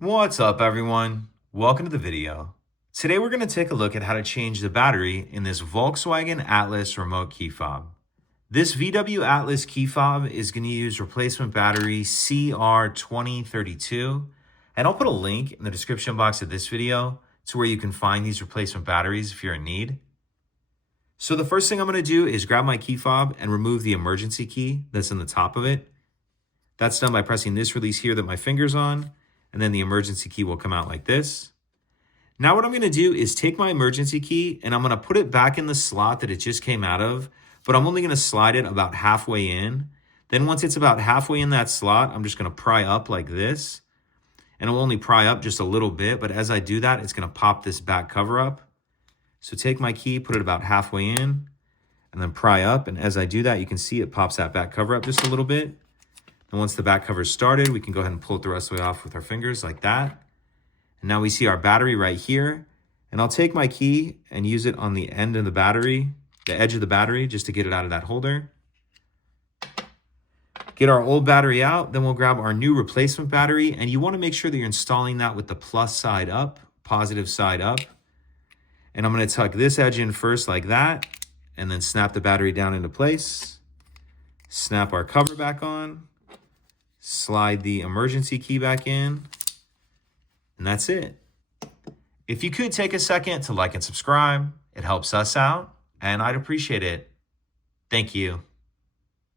What's up, everyone? Welcome to the video. Today we're going to take a look at how to change the battery in this Volkswagen Atlas remote key fob. This VW Atlas key fob is going to use replacement battery CR2032, and I'll put a link in the description box of this video to where you can find these replacement batteries if you're in need. So the first thing I'm going to do is grab my key fob and remove the emergency key that's in the top of it. That's done by pressing this release here that my finger's on, and then the emergency key will come out like this. Now what I'm going to do is take my emergency key and I'm going to put it back in the slot that it just came out of, but I'm only going to slide it about halfway in. Then once it's about halfway in that slot, I'm just going to pry up like this, and it will only pry up just a little bit, but as I do that, it's going to pop this back cover up. So take my key, put it about halfway in, and then pry up, and as I do that, you can see it pops that back cover up just a little bit. And once the back cover is started, we can go ahead and pull it the rest of the way off with our fingers like that. And now we see our battery right here. And I'll take my key and use it on the end of the battery, the edge of the battery, just to get it out of that holder. Get our old battery out, then we'll grab our new replacement battery. And you want to make sure that you're installing that with the plus side up, positive side up. And I'm going to tuck this edge in first like that, and then snap the battery down into place. Snap our cover back on. Slide the emergency key back in, and that's it. If you could take a second to like and subscribe, it helps us out, and I'd appreciate it. Thank you.